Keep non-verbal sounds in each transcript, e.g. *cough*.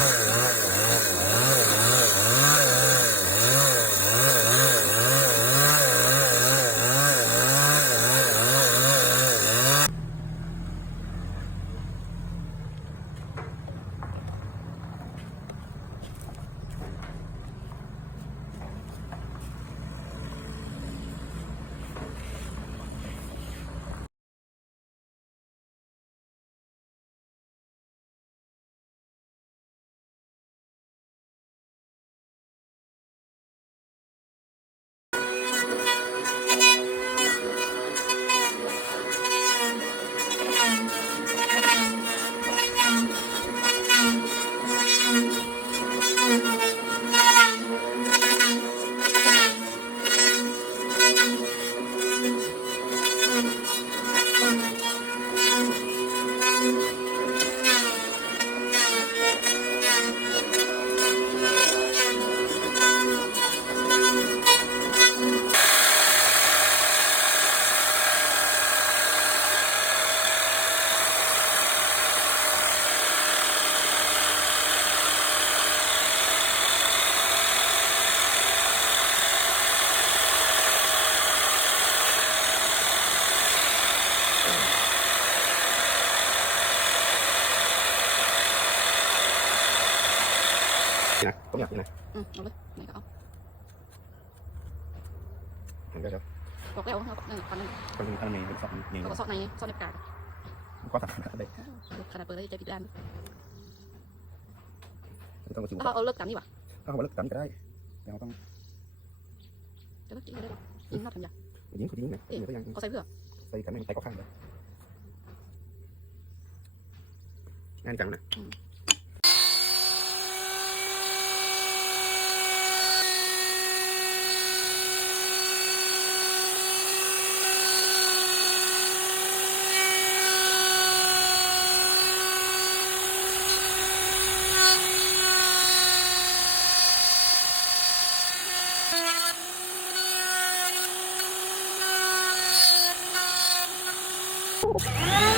Uh-huh. *laughs* ผมอยากนี่นะอืมเอาเลยไหนก็เอาเห็นได้แล้วบอกแล้วเอานั่นฟันนั่นคนอันนี้เป็นสองนี่แล้วก็ซอกในซอกในปากก็สำคัญได้ขนาดเปิดแล้วจะปิดด้านไม่ต้องกระชูแล้วเราเอาเลิกกันนี่วะถ้าเขาว่าเลิกกันก็ได้แต่เราต้องจะเลิกกินก็ได้ยิงนอกทำยายิงเขายิงไงยิงก็ยังก็ใส่เพื่อใส่กันไม่ใส่ก็ข้างเลยงานจังนะ ¡Ah!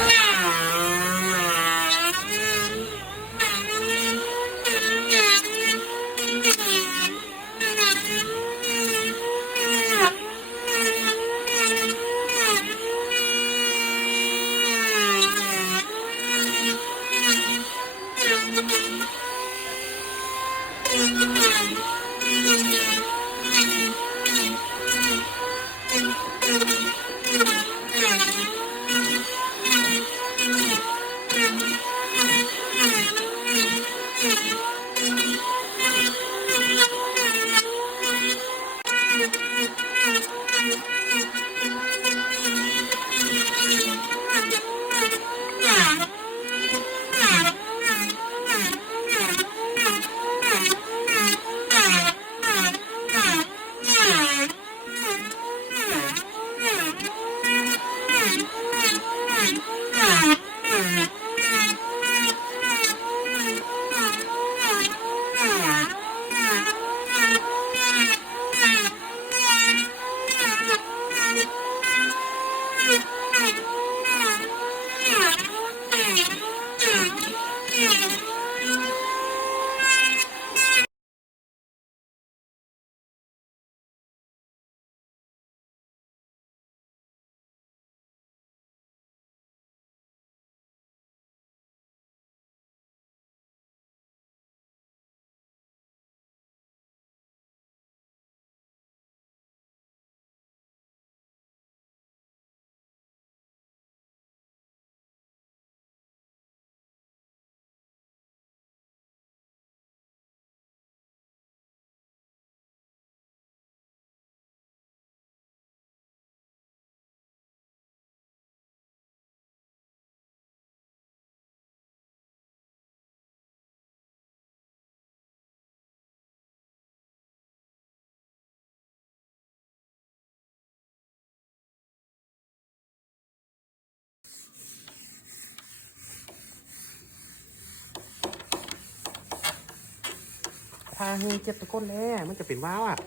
าเฮเจ็บตะก้นแน่มันจะเป็นว้าวอะ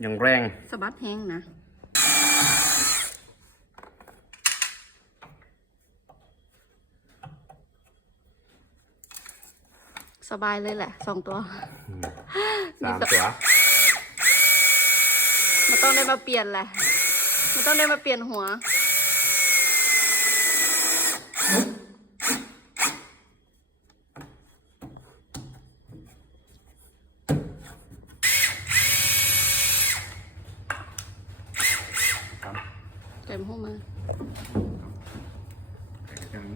อย่างแรง สะบัดแห้งนะ สบายเลยแหละสองตัวสามตัวมันต้องได้มาเปลี่ยนแหละมันต้องได้มาเปลี่ยนหัว ครับ เต็มหัวมือ ดัง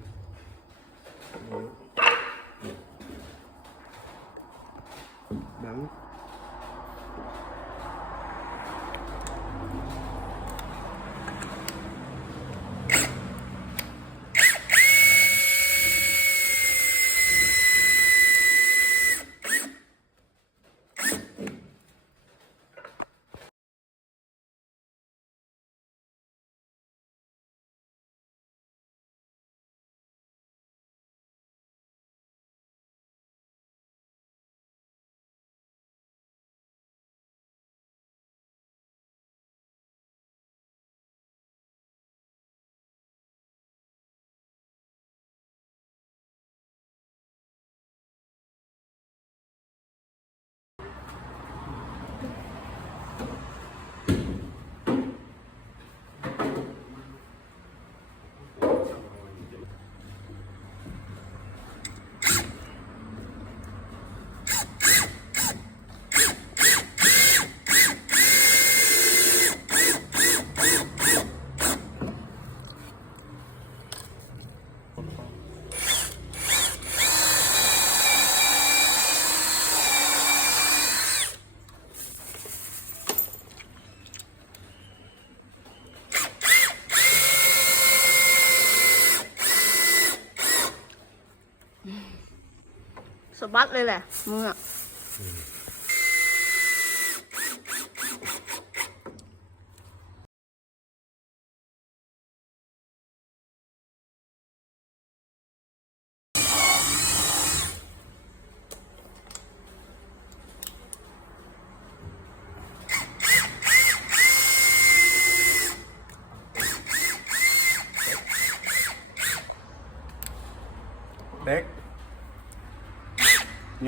สะบัดเลยแหละมืออะ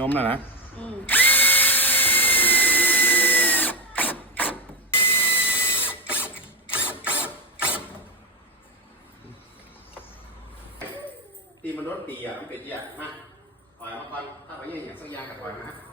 ยมหน่อยนะอืมตีมันรถตีอะมันเป็ดอะมาปล่อยมาก่อนถ้าไปยังอย่างสักอย่างก็ปล่อยมา